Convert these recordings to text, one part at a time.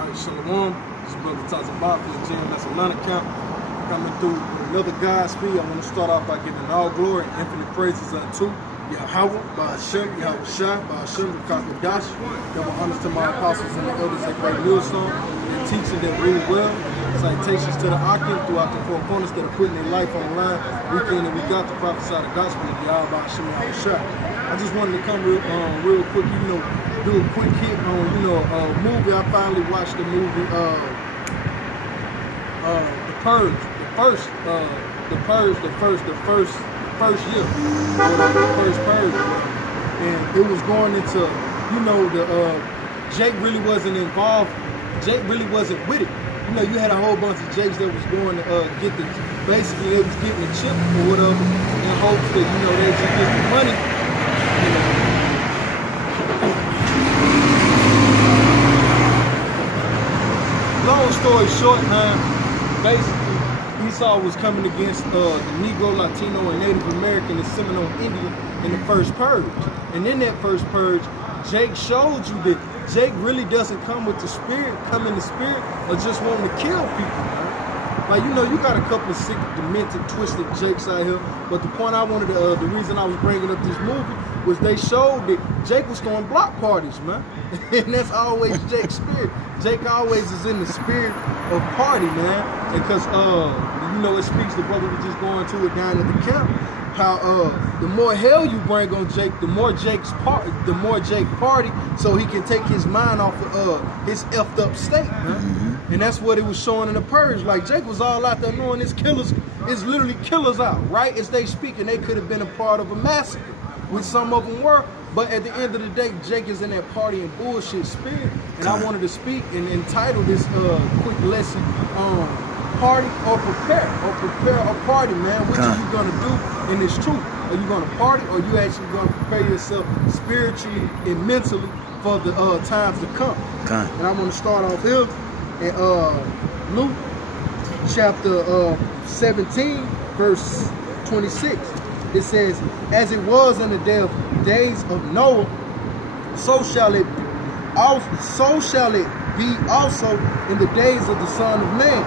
Alright, Shalom. This is Brother Tazabah from the Gym. That's Atlanta camp. Coming through with another Godspeed. I want to start off by giving all glory and infinite praises unto Yahweh, by Hashem, Yahweh Shai, by Hashem, the Kakadash. Double honors to my apostles and the elders that great millstone, and teaching that rule well. Citations to the Akim throughout the four corners that are putting their life on the line week in and week out to prophesy the gospel of Yahweh, by Hashem, Yahweh Shai. I just wanted to come real quick, do a quick hit on, a movie. I finally watched the movie, The Purge. The first year, or the first Purge, and it was going into, Jake really wasn't involved. Jake really wasn't with it. You had a whole bunch of Jakes that was going to basically they was getting the chip or whatever in hopes that, they should get the money. Long story short, man, basically Esau was coming against the Negro, Latino, and Native American and Seminole Indian in the first purge. And in that first purge, Jake showed you that Jake really doesn't come with the spirit, or just wanting to kill people, man. Like, you got a couple of sick, demented, twisted Jakes out here. But the point I wanted to, the reason I was bringing up this movie was they showed that Jake was throwing block parties, man. And that's always Jake's spirit. Jake always is in the spirit of party, man. Because, it speaks, the brother was just going to it down at the camp, how the more hell you bring on Jake, the more Jake party, so he can take his mind off of his effed up state, man. And that's what it was showing in the purge. Like, Jake was all out there knowing his killers, it's literally killers out, right as they speak, and they could have been a part of a massacre, which some of them were. But at the end of the day, Jake is in that party and bullshit spirit. And I wanted to speak and entitle this quick lesson party or prepare a party, man. What are you gonna do in this truth? Are you gonna party, or are you actually gonna prepare yourself spiritually and mentally for the times to come? And I'm gonna start off here in Luke chapter 17, verse 26. It says, as it was in the days of Noah, so shall it be also in the days of the Son of Man.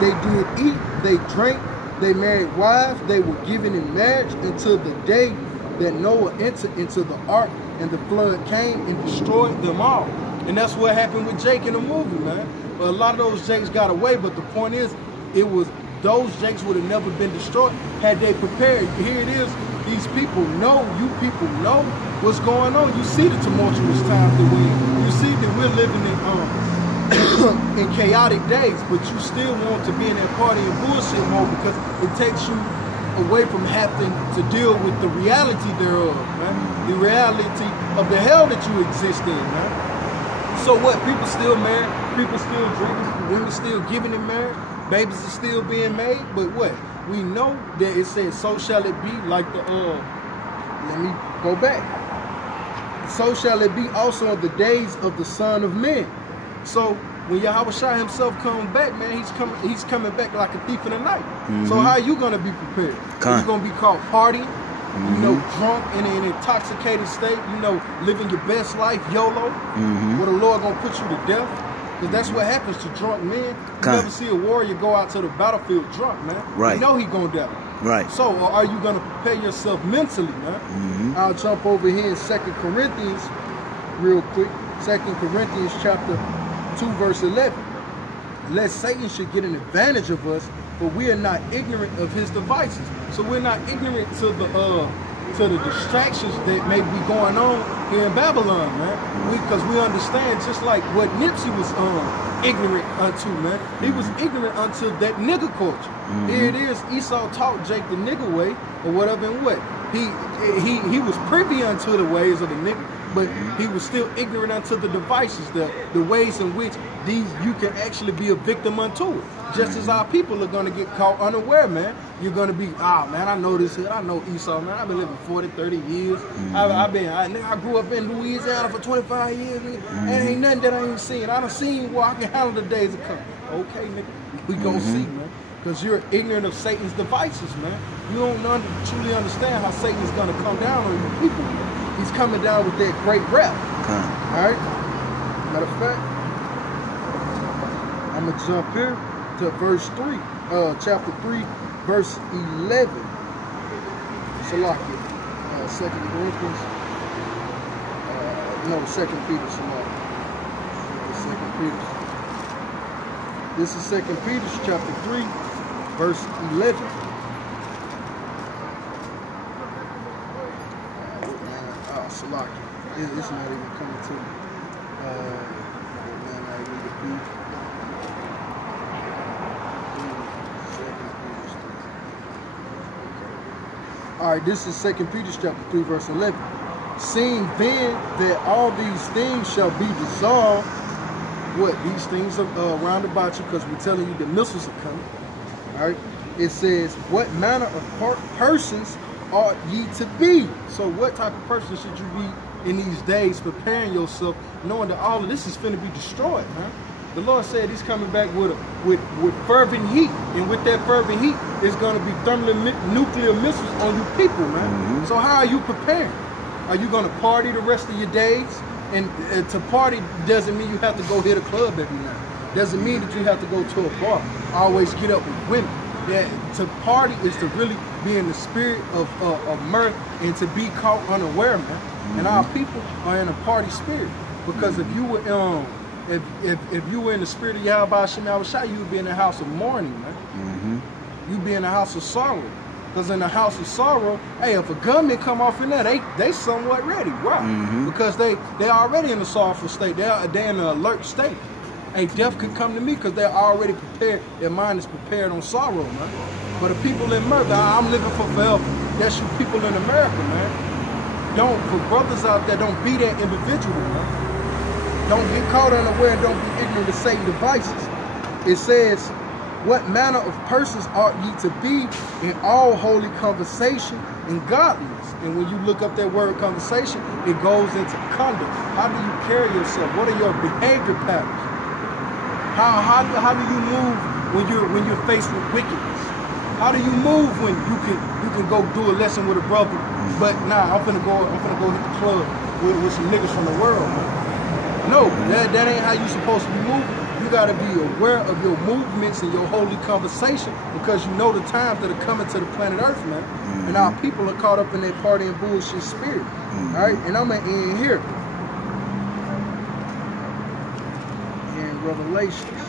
They did eat, they drank, they married wives, they were given in marriage until the day that Noah entered into the ark, and the flood came and destroyed them all. And that's what happened with Jake in the movie, man. But a lot of those Jakes got away, but the point is, those Jakes would have never been destroyed had they prepared. Here it is. These people know, what's going on. You see the tumultuous times that we're in. You see that we're living in chaotic days, but you still want to be in that party and bullshit mode because it takes you away from having to deal with the reality thereof, man. The reality of the hell that you exist in, man. So what? People still married, people still drinking, women still giving in marriage, babies are still being made, but what? We know that it says, so shall it be like the, let me go back. So shall it be also in the days of the Son of Man. So when Yahweh Shai himself comes back, man, he's coming back like a thief in the night. So how are you going to be prepared? You're going to be caught partying, drunk in an intoxicated state, living your best life, YOLO, where the Lord going to put you to death. Because that's what happens to drunk men. You never see a warrior go out to the battlefield drunk, man. Right. You know he gonna die. Right. So are you gonna prepare yourself mentally, man? I'll jump over here in 2 Corinthians real quick. 2 Corinthians chapter 2, verse 11. Lest Satan should get an advantage of us, but we are not ignorant of his devices. So we're not ignorant to the distractions that may be going on here in Babylon, man. Because we understand, just like what Nipsey was ignorant unto, man. He was ignorant unto that nigga culture. Here it is, Esau taught Jake the nigga way, or whatever, and what? He was privy unto the ways of the nigga, but he was still ignorant unto the devices, the ways in which you can actually be a victim unto it. Just as our people are going to get caught unaware, man. You're going to be, man, I know this here. I know Esau, man. I've been living 40, 30 years. I grew up in Louisiana for 25 years, nigga. And ain't nothing that I ain't seen. I done seen where I can handle the days to come. Okay, nigga. We gonna see, man. Because you're ignorant of Satan's devices, man. You don't truly understand how Satan is going to come down on you people. He's coming down with that great breath. All right? Matter of fact, I'm going to jump here to verse 3, chapter 3, verse 11. Salakia. 2 Corinthians. No, 2 Peter. Salakia. 2 Peter. This is 2 Peter chapter 3, verse 11. Salakia. It's not even coming to me. All right, this is 2 Peter chapter 3, verse 11. Seeing then that all these things shall be dissolved, what? These things are round about you, because we're telling you the missiles are coming. All right, it says, what manner of persons ought ye to be? So what type of person should you be in these days, preparing yourself, knowing that all of this is finna be destroyed, man? The Lord said he's coming back with fervent heat, and with that fervent heat, it's going to be thermonuclear missiles on you people, man. So how are you preparing? Are you going to party the rest of your days? And to party doesn't mean you have to go hit a club every night. Doesn't mean that you have to go to a bar. Always get up with women. Yeah, to party is to really be in the spirit of mirth and to be caught unaware, man. And our people are in a party spirit, because if you were if you were in the spirit of Yahweh Shem Yahushua, you would be in the house of mourning, man. You'd be in the house of sorrow. Because in the house of sorrow, hey, if a gunman come off in there, they somewhat ready, right? Because they already in a sorrowful state. They're in an alert state. Hey, death could come to me because they're already prepared. Their mind is prepared on sorrow, man. But the people in America, I'm living for forever. That's you people in America, man. For brothers out there, don't be that individual, man. Don't get caught unaware and don't be ignorant of Satan's devices. It says, what manner of persons ought ye to be in all holy conversation and godliness? And when you look up that word conversation, it goes into conduct. How do you carry yourself? What are your behavior patterns? How do you move when you're faced with wickedness? How do you move when you can go do a lesson with a brother, but nah, I'm finna go hit the club with some niggas from the world, man. No, that ain't how you supposed to be moving. You gotta be aware of your movements and your holy conversation, because you know the times that are coming to the planet Earth, man. And our people are caught up in that party and bullshit spirit. All right, and I'm gonna end here in Revelations.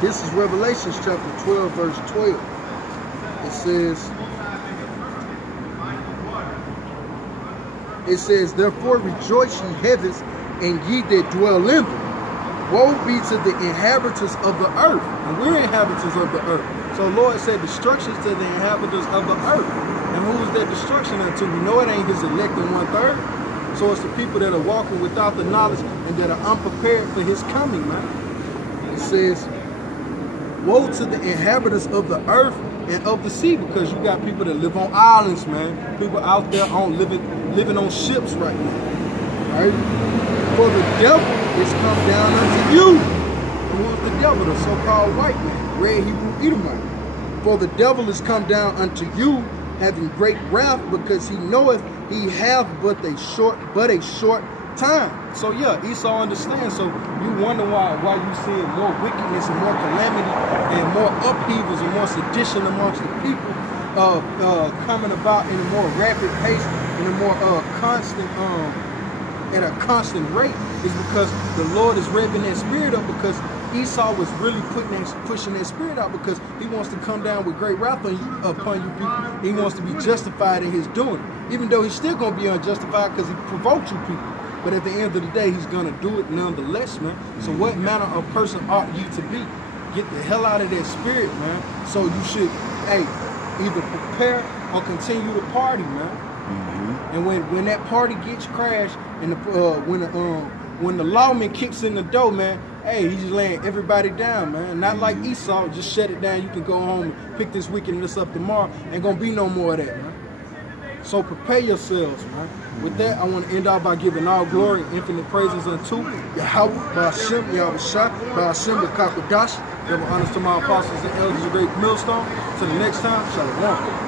This is Revelations chapter 12, verse 12. It says, therefore rejoice ye heavens, and ye that dwell in them. Woe be to the inhabitants of the earth. And we're inhabitants of the earth. So Lord said destruction to the inhabitants of the earth. And who is that destruction unto? We know it ain't his elect in 1/3. So it's the people that are walking without the knowledge and that are unprepared for his coming, man. It says, woe to the inhabitants of the earth and of the sea, because you got people that live on islands, man. People out there living on ships right now. Right? For the devil is come down unto you. Who is the devil? The so-called white man, red Hebrew Edomite. For the devil is come down unto you, having great wrath, because he knoweth he hath but a short time. So yeah, Esau understands. So you wonder why you seeing more wickedness and more calamity and more upheavals and more sedition amongst the people coming about in a more rapid pace, in a more constant at a constant rate, is because the Lord is revving that spirit up, because Esau was really pushing that spirit out, because he wants to come down with great wrath upon you people. He wants to be justified in his doing, even though he's still going to be unjustified because he provoked you people. But at the end of the day, he's going to do it nonetheless, man. So what manner of person ought you to be? Get the hell out of that spirit, man. So you should, hey, either prepare or continue to party, man. And when that party gets crashed, and when the lawman kicks in the door, man, hey, he's just laying everybody down, man. Not like Esau, just shut it down. You can go home and pick this week and this up tomorrow. Ain't gonna be no more of that, man. So prepare yourselves, man. With that, I want to end out by giving all glory and infinite praises unto Yahweh, Ba'ashem, Yahushua, Ba'ashem, the Kakadash. Double honors to my apostles and elders of Great Millstone. Till the next time, Shalom.